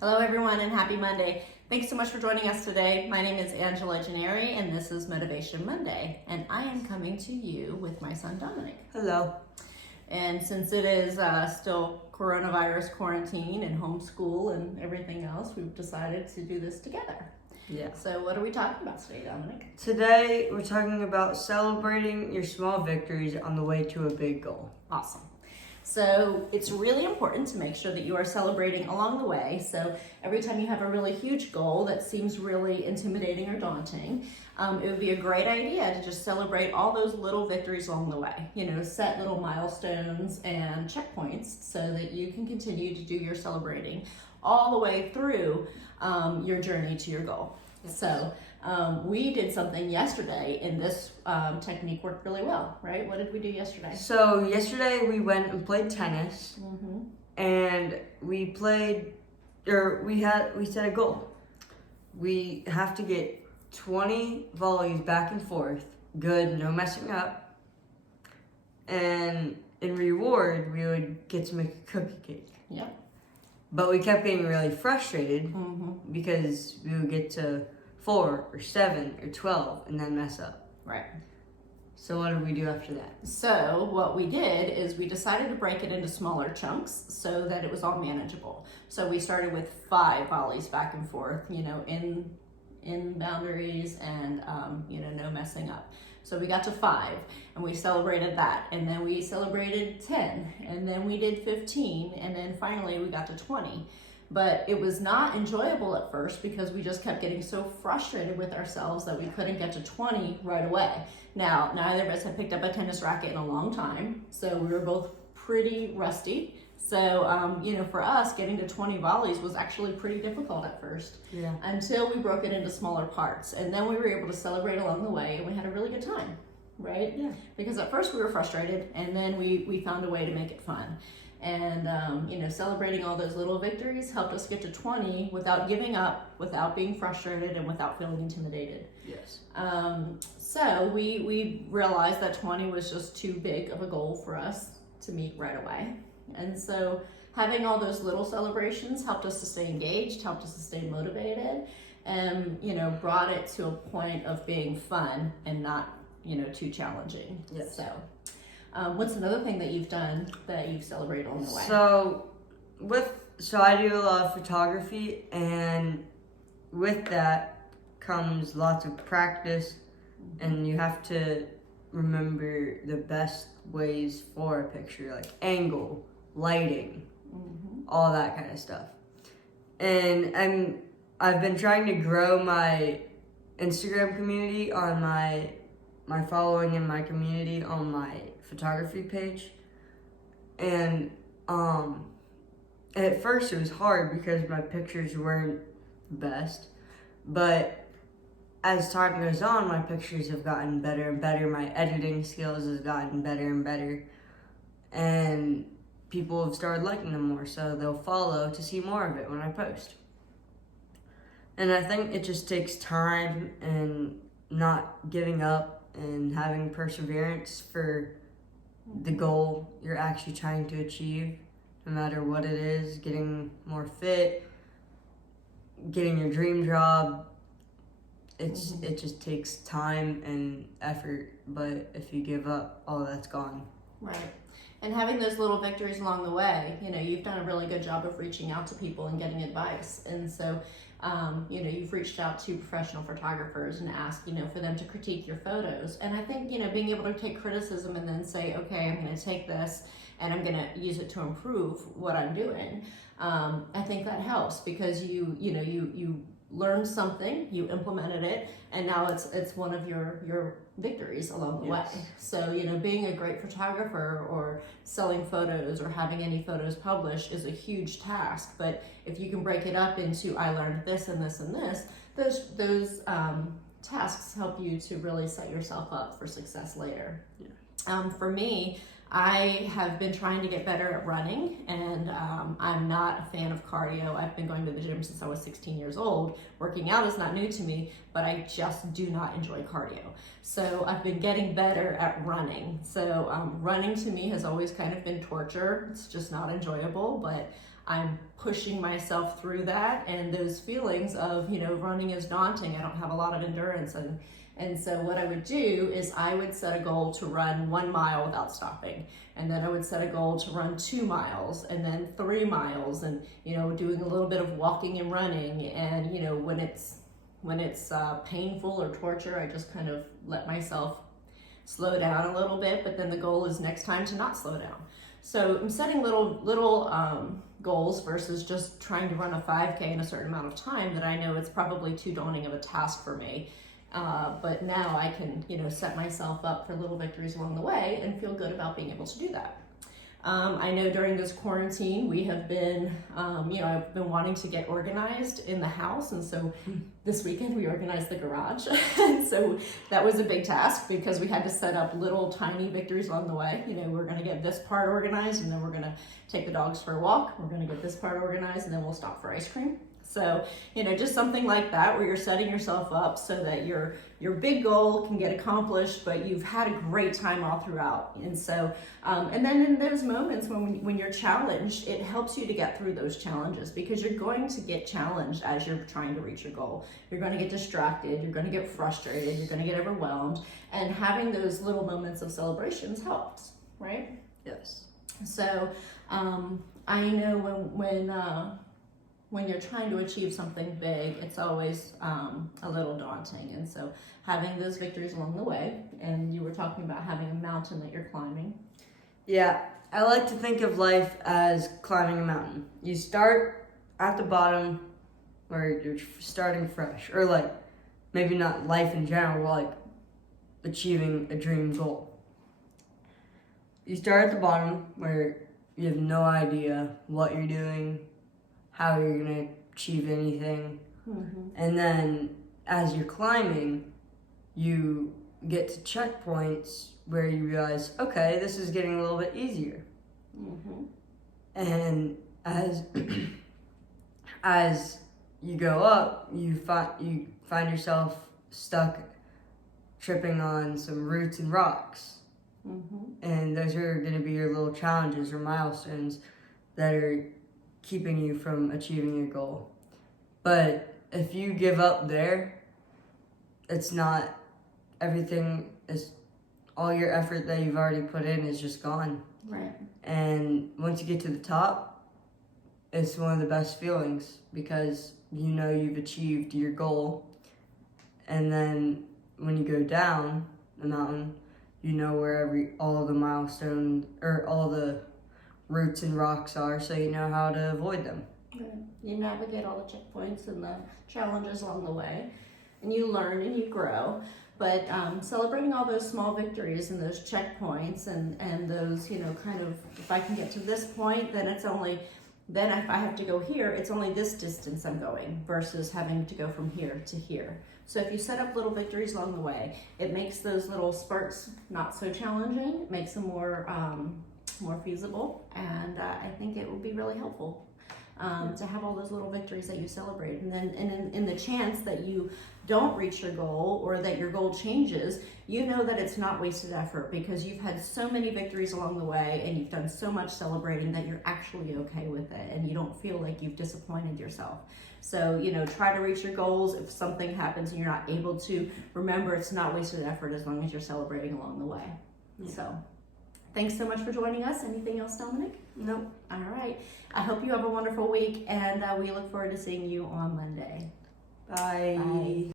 Hello everyone and happy Monday. Thanks so much for joining us today. My name is Gennari and this is Motivation Monday, and I am coming to you with my son Dominic. Hello. And since it is still coronavirus quarantine and homeschool and everything else, we've decided to do this together. Yeah. So what are we talking about today, Dominic? Today we're talking about celebrating your small victories on the way to a big goal. Awesome. So it's really important to make sure that you are celebrating along the way. So every time you have a really huge goal that seems really intimidating or daunting, it would be a great idea to just celebrate all those little victories along the way. You know, set little milestones and checkpoints so that you can continue to do your celebrating all the way through your journey to your goal. Yes. So we did something yesterday, and this technique worked really well, right? What did we do yesterday? So yesterday we went and played tennis, and we set a goal. We have to get 20 volleys back and forth, good, no messing up. And in reward, we would get to make a cookie cake. Yeah. But we kept getting really frustrated because we would get to 4 or 7 or 12 and then mess up. Right. So what did we do after that? So what we did is we decided to break it into smaller chunks so that it was all manageable. So we started with 5 volleys back and forth, you know, in boundaries and, no messing up. So we got to 5 and we celebrated that, and then we celebrated 10, and then we did 15, and then finally we got to 20. But it was not enjoyable at first because we just kept getting so frustrated with ourselves that we couldn't get to 20 right away. Now, neither of us had picked up a tennis racket in a long time, so we were both pretty rusty. So, for us, getting to 20 volleys was actually pretty difficult at first. Yeah. Until we broke it into smaller parts. And then we were able to celebrate along the way, and we had a really good time, right? Yeah. Because at first we were frustrated, and then we found a way to make it fun. And, celebrating all those little victories helped us get to 20 without giving up, without being frustrated, and without feeling intimidated. Yes. So we realized that 20 was just too big of a goal for us to meet right away. And so having all those little celebrations helped us to stay engaged, helped us to stay motivated, and, brought it to a point of being fun and not, too challenging. Yes. So what's another thing that you've done that you've celebrated along the way? So I do a lot of photography, and with that comes lots of practice, and you have to remember the best ways for a picture, like angle, lighting, all that kind of stuff. And I've been trying to grow my Instagram community on my following in my community on my photography page. And at first it was hard because my pictures weren't the best, but as time goes on, my pictures have gotten better and better. My editing skills has gotten better and better, and people have started liking them more, so they'll follow to see more of it when I post. And I think it just takes time and not giving up and having perseverance for the goal you're actually trying to achieve, no matter what it is, getting more fit, getting your dream job. It just takes time and effort, but if you give up, all that's gone. Right. And having those little victories along the way, you've done a really good job of reaching out to people and getting advice. And so, you've reached out to professional photographers and asked, for them to critique your photos. And I think, being able to take criticism and then say, okay, I'm going to take this and I'm going to use it to improve what I'm doing. I think that helps because you learned something, you implemented it, and now it's one of your victories along the way. So, being a great photographer or selling photos or having any photos published is a huge task. But if you can break it up into, I learned this and this and this, those tasks help you to really set yourself up for success later. Yeah. For me, I have been trying to get better at running, and I'm not a fan of cardio. I've been going to the gym since I was 16 years old. Working out is not new to me, but I just do not enjoy cardio. So I've been getting better at running. So running to me has always kind of been torture. It's just not enjoyable, but I'm pushing myself through that, and those feelings of, running is daunting. I don't have a lot of endurance, and so what I would do is I would set a goal to run 1 mile without stopping. And then I would set a goal to run 2 miles and then 3 miles, and, doing a little bit of walking and running. And, when it's painful or torture, I just kind of let myself slow down a little bit, but then the goal is next time to not slow down. So I'm setting little goals versus just trying to run a 5K in a certain amount of time that I know it's probably too daunting of a task for me. But now I can, set myself up for little victories along the way and feel good about being able to do that. I know during this quarantine, we have been, I've been wanting to get organized in the house. And so this weekend we organized the garage. And so that was a big task because we had to set up little tiny victories along the way. We're going to get this part organized, and then we're going to take the dogs for a walk. We're going to get this part organized, and then we'll stop for ice cream. So, just something like that where you're setting yourself up so that your big goal can get accomplished, but you've had a great time all throughout. And so, and then in those moments when you're challenged, it helps you to get through those challenges, because you're going to get challenged as you're trying to reach your goal. You're going to get distracted, you're going to get frustrated, you're going to get overwhelmed, and having those little moments of celebrations helps, right? Yes. So, I know when you're trying to achieve something big, it's always a little daunting. And so having those victories along the way, and you were talking about having a mountain that you're climbing. Yeah, I like to think of life as climbing a mountain. You start at the bottom where you're starting fresh, or like maybe not life in general, but like achieving a dream goal. You start at the bottom where you have no idea what you're doing, how you're going to achieve anything. Mm-hmm. And then as you're climbing, you get to checkpoints where you realize, okay, this is getting a little bit easier. Mm-hmm. And as you go up, you find yourself stuck tripping on some roots and rocks. Mm-hmm. And those are going to be your little challenges or milestones that are keeping you from achieving your goal. But if you give up there, it's not everything, is all your effort that you've already put in is just gone. Right. And once you get to the top, it's one of the best feelings, because you've achieved your goal. And then when you go down the mountain, where all the milestones or all the roots and rocks are, so you know how to avoid them. Right. You navigate all the checkpoints and the challenges along the way, and you learn and you grow. But celebrating all those small victories and those checkpoints and those, kind of, if I can get to this point, then if I have to go here, it's only this distance I'm going versus having to go from here to here. So if you set up little victories along the way, it makes those little spurts not so challenging. It makes them more feasible, and I think it will be really helpful to have all those little victories that you celebrate. And then in the chance that you don't reach your goal, or that your goal changes, you know that it's not wasted effort, because you've had so many victories along the way and you've done so much celebrating that you're actually okay with it, and you don't feel like you've disappointed yourself. So, try to reach your goals. If something happens and you're not able to, remember it's not wasted effort as long as you're celebrating along the way. Yeah. So thanks so much for joining us. Anything else, Dominic? Nope. All right. I hope you have a wonderful week, and we look forward to seeing you on Monday. Bye. Bye.